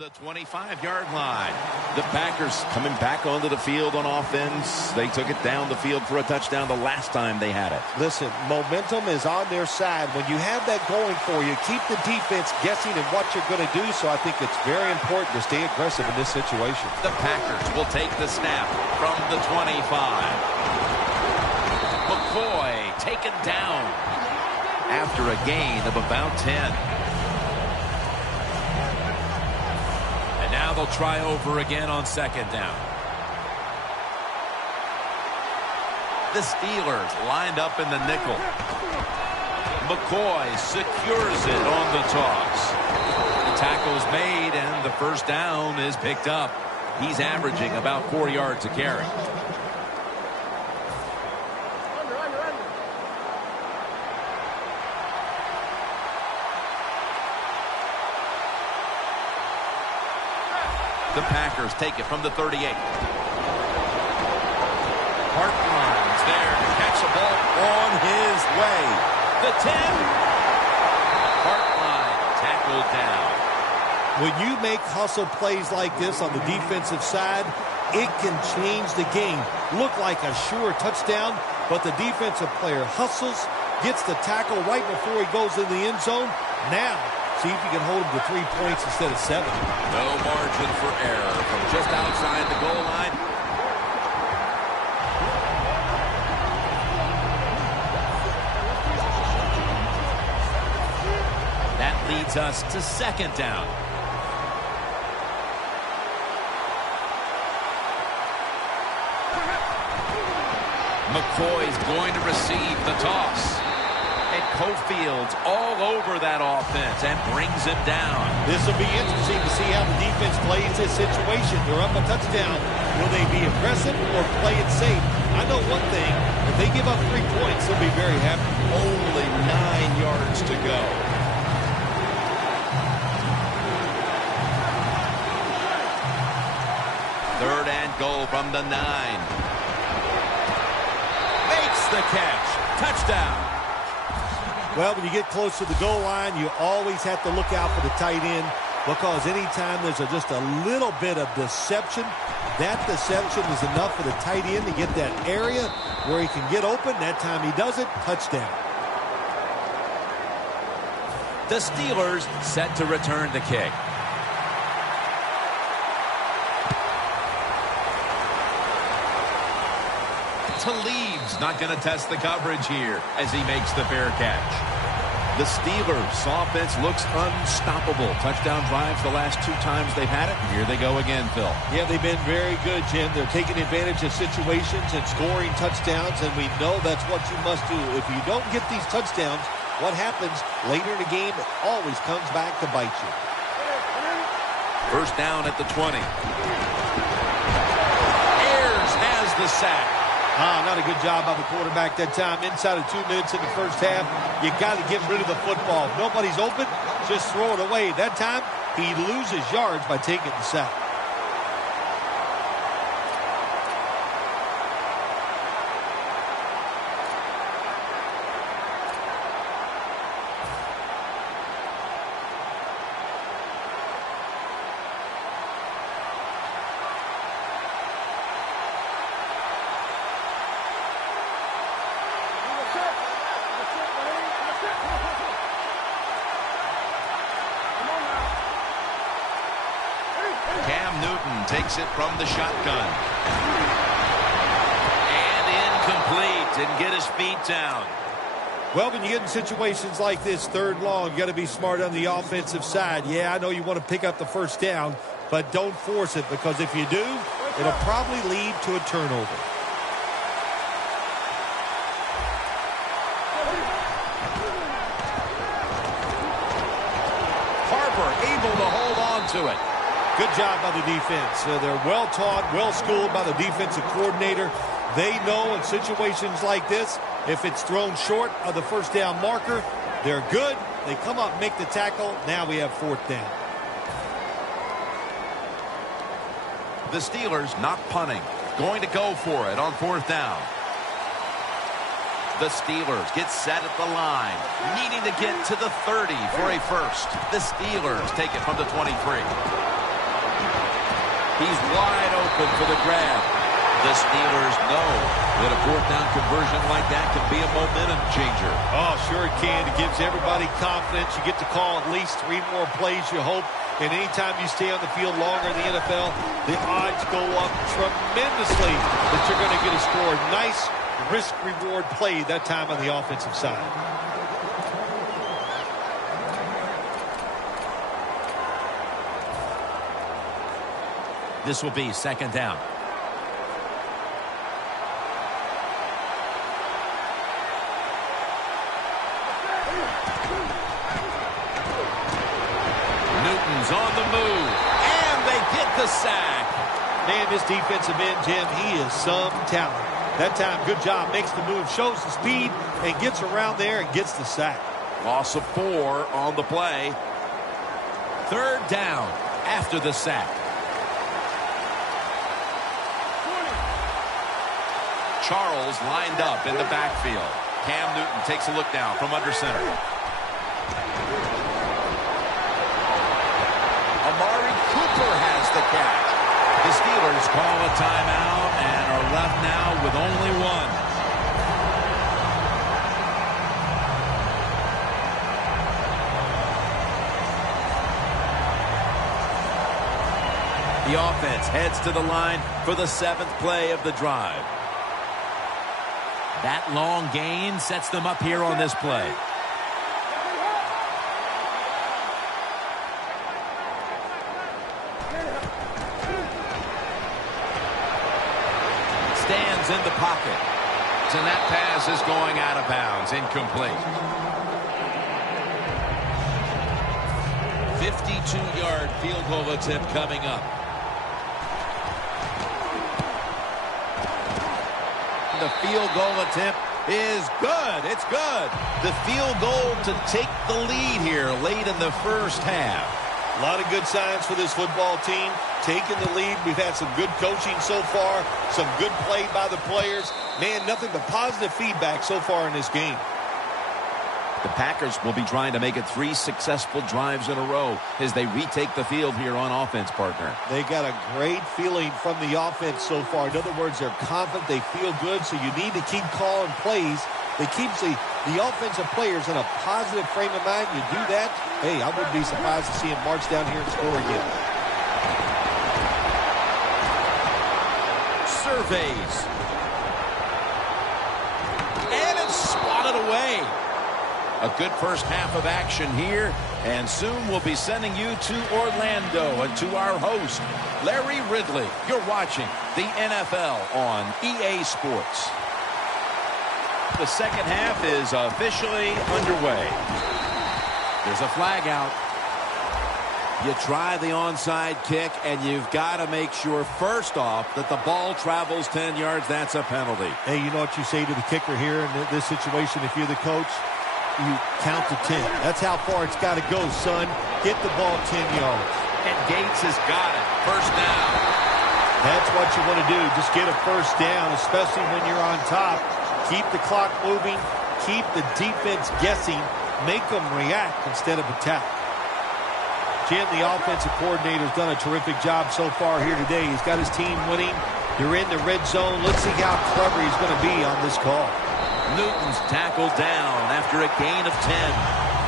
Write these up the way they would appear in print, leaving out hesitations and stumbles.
the 25-yard line. The Packers coming back onto the field on offense. They took it down the field for a touchdown the last time they had it. Listen, momentum is on their side. When you have that going for you, keep the defense guessing at what you're going to do. So I think it's very important to stay aggressive in this situation. The Packers will take the snap from the 25. McCoy taken down after a gain of about 10. And now they'll try over again on second down. The Steelers lined up in the nickel. McCoy secures it on the toss. The tackle's made and the first down is picked up. He's averaging about 4 yards a carry. The Packers take it from the 38. Hartline's there to catch the ball on his way. The 10. Hartline tackled down. When you make hustle plays like this on the defensive side, it can change the game. Look like a sure touchdown, but the defensive player hustles, gets the tackle right before he goes in the end zone. Now, see if you can hold him to 3 points instead of 7. No margin for error from just outside the goal line. That leads us to second down. McCoy's going to receive the toss. And Cofield's all over that offense and brings him down. This will be interesting to see how the defense plays this situation. They're up a touchdown. Will they be aggressive or play it safe? I know one thing. If they give up 3 points, they'll be very happy. Only 9 yards to go. Third and goal from the 9. Makes the catch. Touchdown. Well, when you get close to the goal line, you always have to look out for the tight end, because anytime there's just a little bit of deception, that deception is enough for the tight end to get that area where he can get open. That time he does it, touchdown. The Steelers set to return the kick. Talib's not going to test the coverage here as he makes the fair catch. The Steelers' offense looks unstoppable. Touchdown drives the last 2 times they've had it. Here they go again, Phil. Yeah, they've been very good, Jim. They're taking advantage of situations and scoring touchdowns, and we know that's what you must do. If you don't get these touchdowns, what happens later in the game, it always comes back to bite you. First down at the 20. Ayers has the sack. Not a good job by the quarterback that time. Inside of 2 minutes in the first half, you got to get rid of the football. If nobody's open, just throw it away. That time, he loses yards by taking the sack. Takes it from the shotgun. And incomplete. Didn't get his feet down. Well, when you get in situations like this, third long, you got to be smart on the offensive side. Yeah, I know you want to pick up the first down, but don't force it, because if you do, it'll probably lead to a turnover. Harper able to hold on to it. Good job by the defense. They're well-taught, well-schooled by the defensive coordinator. They know in situations like this, if it's thrown short of the first down marker, they're good. They come up and make the tackle. Now we have fourth down. The Steelers not punting. Going to go for it on fourth down. The Steelers get set at the line, needing to get to the 30 for a first. The Steelers take it from the 23. He's wide open for the grab. The Steelers know that a fourth down conversion like that can be a momentum changer. Oh, sure it can. It gives everybody confidence. You get to call at least 3 more plays, you hope. And anytime you stay on the field longer in the NFL, the odds go up tremendously that you're going to get a score. Nice risk-reward play that time on the offensive side. This will be second down. Newton's on the move, and they get the sack. Man, this defensive end, Jim, he is some talent. That time, good job, makes the move, shows the speed, and gets around there and gets the sack. Loss of 4 on the play. Third down after the sack. Charles lined up in the backfield. Cam Newton takes a look down from under center. Amari Cooper has the catch. The Steelers call a timeout and are left now with only one. The offense heads to the line for the 7th play of the drive. That long gain sets them up here on this play. Stands in the pocket. And that pass is going out of bounds. Incomplete. 52-yard field goal attempt coming up. The field goal attempt is good. It's good. The field goal to take the lead here late in the first half. A lot of good signs for this football team. Taking the lead. We've had some good coaching so far. Some good play by the players. Man, nothing but positive feedback so far in this game. The Packers will be trying to make it 3 successful drives in a row as they retake the field here on offense, partner. They got a great feeling from the offense so far. In other words, they're confident. They feel good, so you need to keep calling plays. They keep the offensive players in a positive frame of mind. You do that, hey, I wouldn't be surprised to see them march down here and score again. Surveys. And it's swatted away. A good first half of action here, and soon we'll be sending you to Orlando and to our host, Larry Ridley. You're watching the NFL on EA Sports. The second half is officially underway. There's a flag out. You try the onside kick, and you've got to make sure, first off, that the ball travels 10 yards. That's a penalty. Hey, you know what you say to the kicker here in this situation if you're the coach? You count to 10. That's how far it's got to go, son. Get the ball 10 yards. And Gates has got it. First down. That's what you want to do. Just get a first down, especially when you're on top. Keep the clock moving. Keep the defense guessing. Make them react instead of attack. Jim, the offensive coordinator, has done a terrific job so far here today. He's got his team winning. You're in the red zone. Let's see how clever he's going to be on this call. Newton's tackled down after a gain of 10.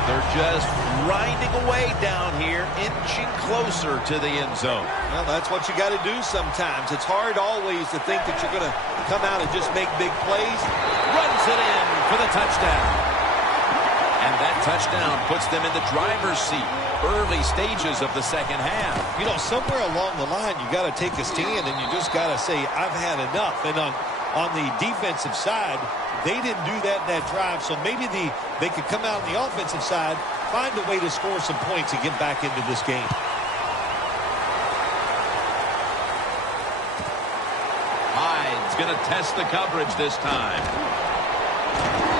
They're just grinding away down here, inching closer to the end zone. Well, that's what you got to do sometimes. It's hard always to think that you're going to come out and just make big plays. Runs it in for the touchdown. And that touchdown puts them in the driver's seat. Early stages of the second half. You know, somewhere along the line, you got to take a stand and you just got to say, I've had enough. And on the defensive side, they didn't do that in that drive, so maybe they could come out on the offensive side, find a way to score some points and get back into this game. Hyde's going to test the coverage this time.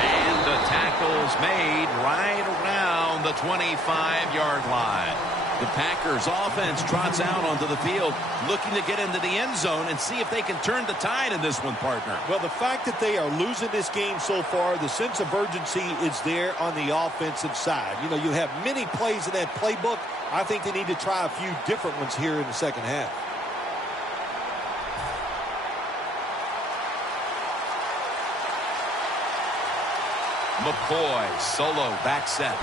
And the tackle's made right around the 25-yard line. The Packers offense trots out onto the field, looking to get into the end zone and see if they can turn the tide in this one, partner. Well, the fact that they are losing this game so far, the sense of urgency is there on the offensive side. You know, you have many plays in that playbook. I think they need to try a few different ones here in the second half. McCoy, solo, back set.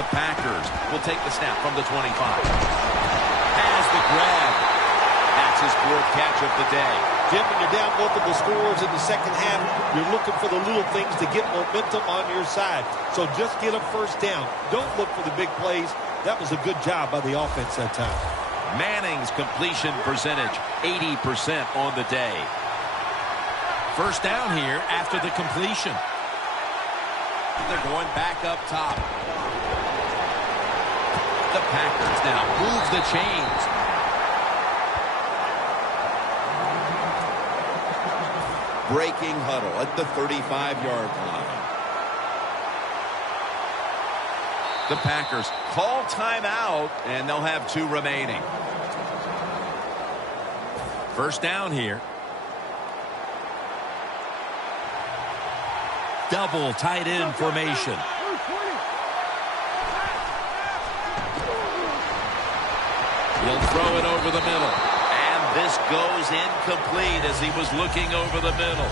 The Packers will take the snap from the 25. Has the grab. That's his 4th catch of the day. Jim, when you're down multiple scores in the second half, you're looking for the little things to get momentum on your side. So just get a first down. Don't look for the big plays. That was a good job by the offense that time. Manning's completion percentage, 80% on the day. First down here after the completion. They're going back up top. The Packers now move the chains. Breaking huddle at the 35-yard line. The Packers call timeout, and they'll have 2 remaining. First down here. Double tight end formation. He'll throw it over the middle. And this goes incomplete as he was looking over the middle.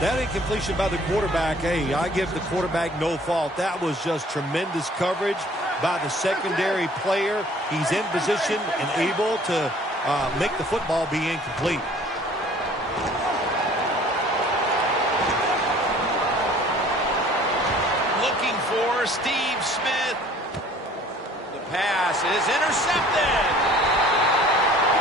That incompletion by the quarterback, hey, I give the quarterback no fault. That was just tremendous coverage by the secondary player. He's in position and able to make the football be incomplete. Steve Smith. The pass is intercepted.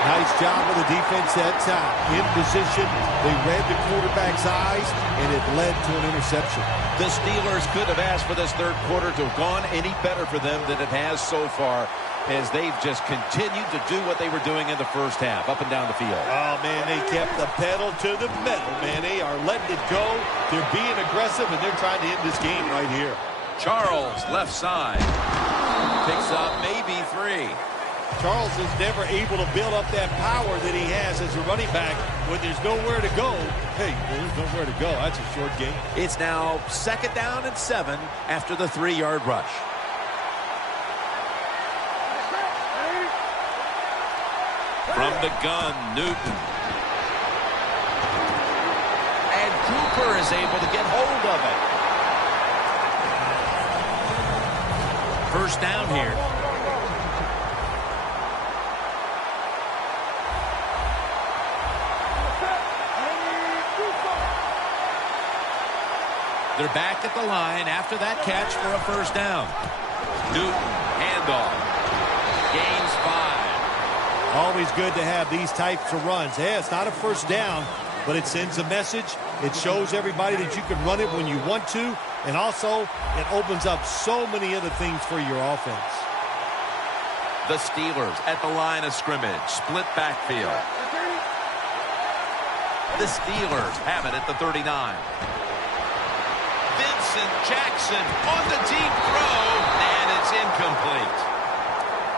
Nice job of the defense that time. In position, they read the quarterback's eyes, and it led to an interception. The Steelers could have asked for this third quarter to have gone any better for them than it has so far, as they've just continued to do what they were doing in the first half, up and down the field. Oh, man, they kept the pedal to the metal, man. They are letting it go. They're being aggressive, and they're trying to end this game right here. Charles, left side. Picks up maybe 3. Charles is never able to build up that power that he has as a running back when there's nowhere to go. Hey, there's nowhere to go. That's a short game. It's now 2nd down and 7 after the 3-yard rush. From the gun, Newton. And Cooper is able to get hold of it. First down here. They're back at the line after that catch for a first down. Newton, handoff. Gains 5. Always good to have these types of runs. Yeah, it's not a first down, but it sends a message. It shows everybody that you can run it when you want to. And also, it opens up so many other things for your offense. The Steelers at the line of scrimmage. Split backfield. The Steelers have it at the 39. Vincent Jackson on the deep throw, and it's incomplete.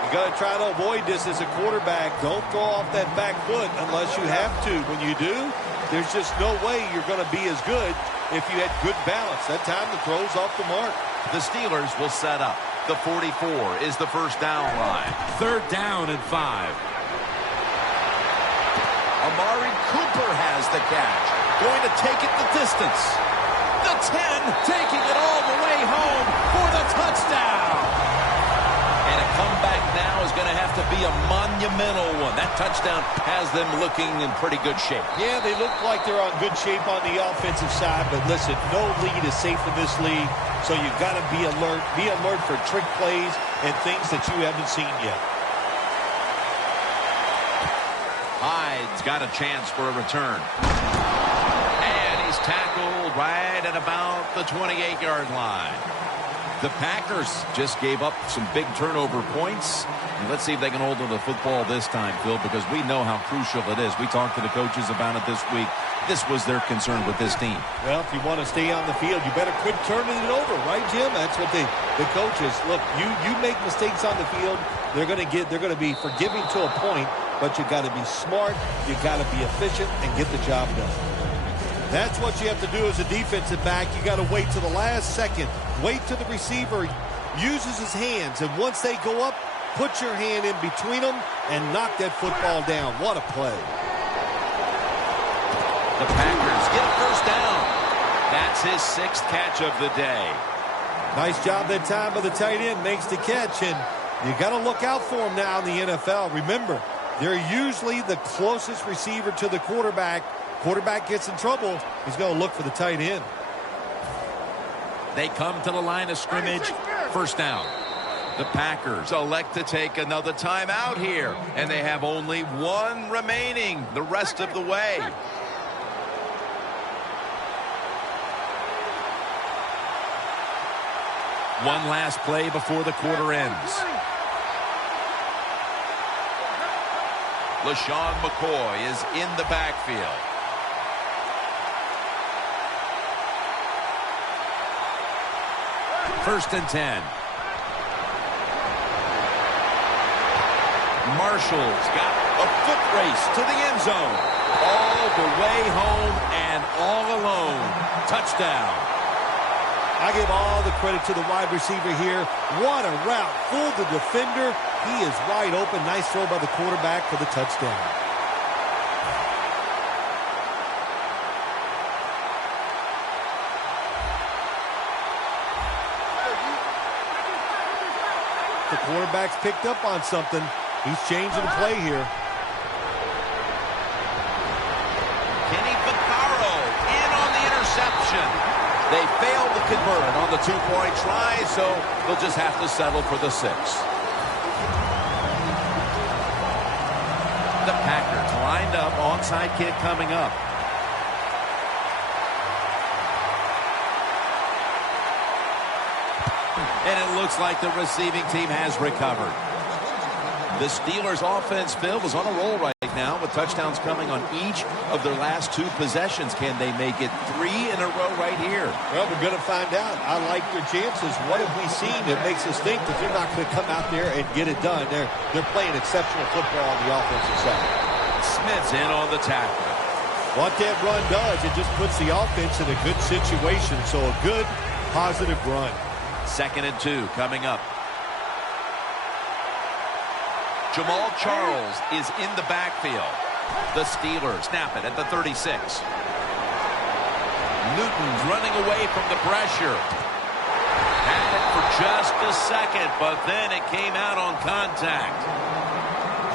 You got to try to avoid this as a quarterback. Don't throw off that back foot unless you have to. When you do, there's just no way you're going to be as good if you had good balance. That time the throw's off the mark. The Steelers will set up. The 44 is the first down line. 3rd down and 5. Amari Cooper has the catch. Going to take it the distance. The 10 taking it all the way home for the touchdown. And a comeback now is going to have to be a monumental one. That touchdown has them looking in pretty good shape. Yeah, they look like they're on good shape on the offensive side, but listen, no lead is safe in this league, so you've got to be alert. Be alert for trick plays and things that you haven't seen yet. Hyde's got a chance for a return. And he's tackled right at about the 28-yard line. The Packers just gave up some big turnover points. And let's see if they can hold on to the football this time, Phil, because we know how crucial it is. We talked to the coaches about it this week. This was their concern with this team. Well, if you want to stay on the field, you better quit turning it over, right, Jim? That's what the coaches look. You make mistakes on the field, they're going to be forgiving to a point, but you got to be smart, you got to be efficient, and get the job done. That's what you have to do as a defensive back. You got to wait to the last second. Wait till the receiver uses his hands, and once they go up, put your hand in between them and knock that football down. What a play. The Packers get a first down. That's his 6th catch of the day. Nice job that time by the tight end. Makes the catch, and you got to look out for him now in the NFL. Remember, they're usually the closest receiver to the quarterback. Quarterback gets in trouble, he's going to look for the tight end. They come to the line of scrimmage. First down. The Packers elect to take another timeout here, and they have only one remaining the rest of the way. One last play before the quarter ends. LaShawn McCoy is in the backfield. First and 10. Marshall's got a foot race to the end zone. All the way home and all alone. Touchdown. I give all the credit to the wide receiver here. What a route. Fooled the defender. He is wide open. Nice throw by the quarterback for the touchdown. The quarterback's picked up on something. He's changing the play here. Kenny Vaccaro in on the interception. They failed to convert on the 2-point try, so they'll just have to settle for the 6. The Packers lined up, onside kick coming up. And it looks like the receiving team has recovered. The Steelers' offense, Phil, is on a roll right now with touchdowns coming on each of their last 2 possessions. Can they make it 3 in a row right here? Well, we're going to find out. I like their chances. What have we seen that makes us think that they're not going to come out there and get it done? They're playing exceptional football on the offensive side. Smith's in on the tackle. What that run does, it just puts the offense in a good situation. So a good, positive run. 2nd and 2 coming up. Jamal Charles is in the backfield. The Steelers snap it at the 36. Newton's running away from the pressure. Had it for just a second, but then it came out on contact.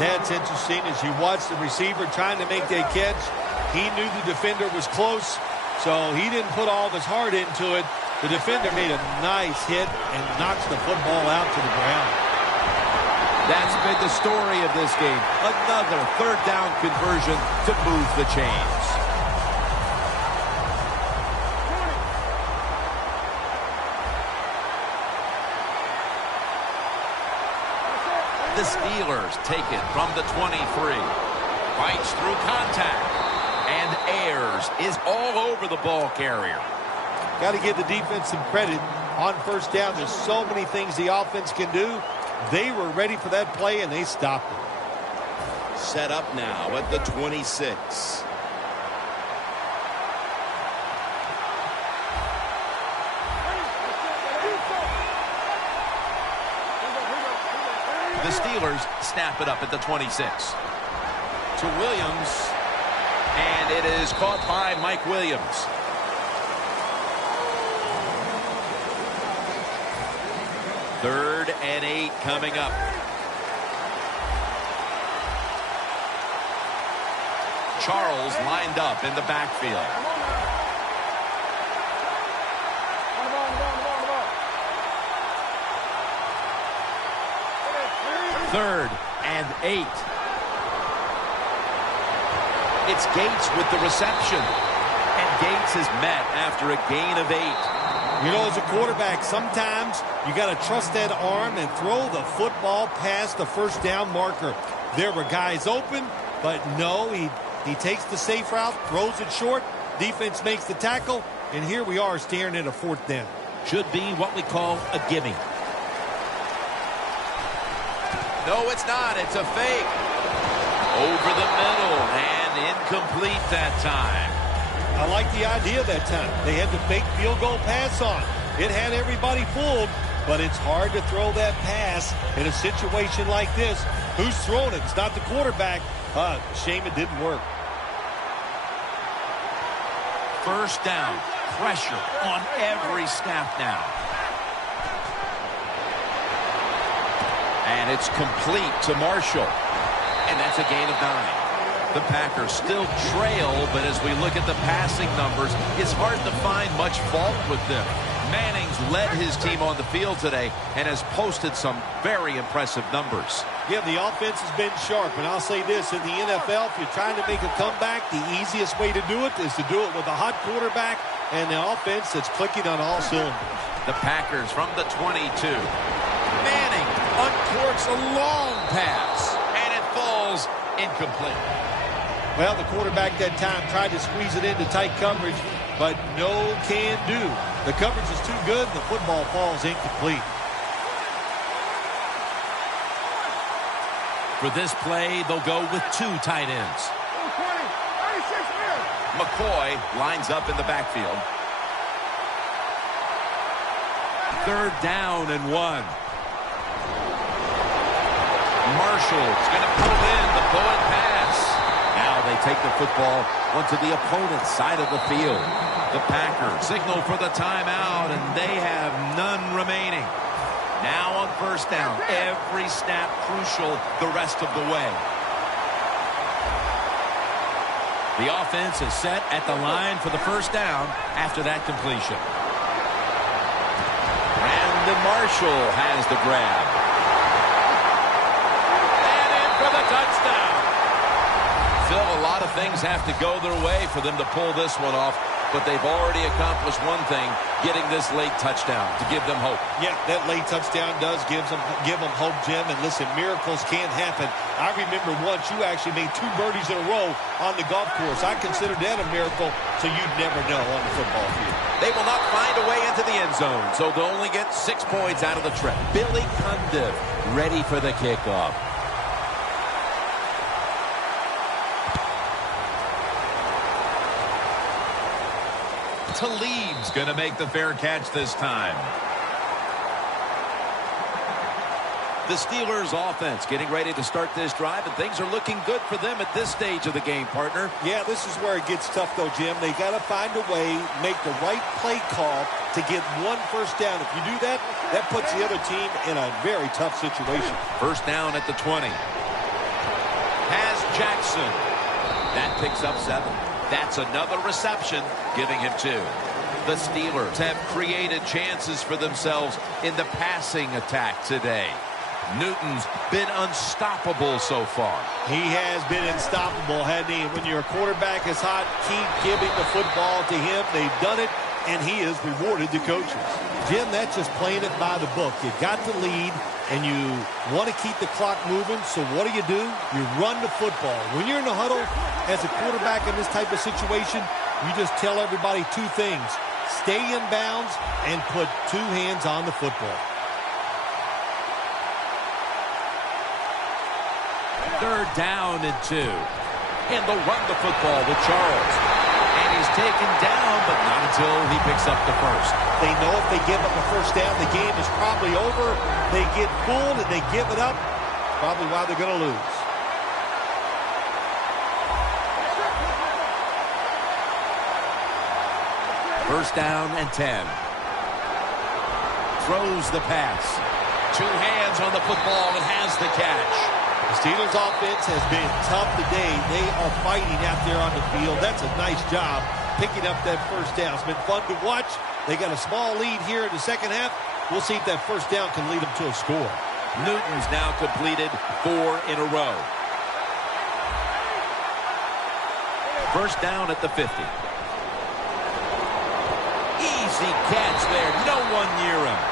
That's interesting as you watch the receiver trying to make that catch. He knew the defender was close, so he didn't put all of his heart into it. The defender made a nice hit and knocks the football out to the ground. That's been the story of this game. Another 3rd down conversion to move the chains. The Steelers take it from the 23. Fights through contact. And Ayers is all over the ball carrier. Got to give the defense some credit on first down. There's so many things the offense can do. They were ready for that play, and they stopped it. Set up now at the 26. The Steelers snap it up at the 26. To Williams, and it is caught by Mike Williams. Third and 8 coming up. Charles lined up in the backfield. Third and 8. It's Gates with the reception. And Gates is met after a gain of 8. You know, as a quarterback, sometimes you got to trust that arm and throw the football past the first down marker. There were guys open, but no, he takes the safe route, throws it short, defense makes the tackle, and here we are staring at a 4th down. Should be what we call a gimme. No, it's not. It's a fake. Over the middle and incomplete that time. I like the idea that time. They had the fake field goal pass on. It had everybody fooled, but it's hard to throw that pass in a situation like this. Who's throwing it? It's not the quarterback. Shame it didn't work. First down. pressure on every snap now. And it's complete to Marshall. And that's a gain of 9. The Packers still trail, but as we look at the passing numbers, it's hard to find much fault with them. Manning's led his team on the field today and has posted some very impressive numbers. Yeah, the offense has been sharp, and I'll say this, in the NFL, if you're trying to make a comeback, the easiest way to do it is to do it with a hot quarterback and an offense that's clicking on all cylinders. The Packers from the 22. Manning uncorks a long pass, and it falls incomplete. Well, the quarterback that time tried to squeeze it into tight coverage, but no can do. The coverage is too good, and the football falls incomplete. For this play, they'll go with 2 tight ends. McCoy lines up in the backfield. 3rd down and 1. Marshall's going to pull in the bullet pass. Now they take the football onto the opponent's side of the field. The Packers signal for the timeout, and they have none remaining. Now on 1st down, every snap crucial the rest of the way. The offense is set at the line for the 1st down after that completion. Brandon Marshall has the grab. And in for the touchdown. Phil, a lot of things have to go their way for them to pull this one off, but they've already accomplished one thing, getting this late touchdown to give them hope. Yeah, that late touchdown does give them hope, Jim. And listen, miracles can happen. I remember once you actually made 2 birdies in a row on the golf course. I consider that a miracle, so you'd never know on the football field. They will not find a way into the end zone, so they'll only get 6 points out of the trip. Billy Cundiff ready for the kickoff. Talib's going to make the fair catch this time. The Steelers offense getting ready to start this drive, and things are looking good for them at this stage of the game, partner. Yeah, this is where it gets tough, though, Jim. They got to find a way, make the right play call to get 1 first down. If you do that, that puts the other team in a very tough situation. 1st down at the 20. Has Jackson. That picks up 7. That's another reception, giving him 2. The Steelers have created chances for themselves in the passing attack today. Newton's been unstoppable so far. He has been unstoppable, hasn't he? When your quarterback is hot, keep giving the football to him. They've done it, and he has rewarded the coaches. Jim, that's just playing it by the book. You got the lead, and you want to keep the clock moving, so what do? You run the football. When you're in the huddle as a quarterback in this type of situation, you just tell everybody 2 things. Stay in bounds and put 2 hands on the football. 3rd down and 2. And they'll run the football with Charles. And he's taken down, but not until he picks up the 1st. They know if they give up a 1st down, the game is probably over. They get fooled and they give it up. Probably why they're going to lose. First down and 10. Throws the pass. 2 hands on the football and has the catch. The Steelers offense has been tough today. They are fighting out there on the field. That's a nice job picking up that 1st down. It's been fun to watch. They got a small lead here in the 2nd half. We'll see if that 1st down can lead them to a score. Newton's now completed 4 in a row. 1st down at the 50. Easy catch there. No one near him.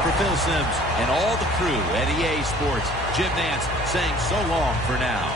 For Phil Simms and all the crew at EA Sports, Jim Nance saying so long for now.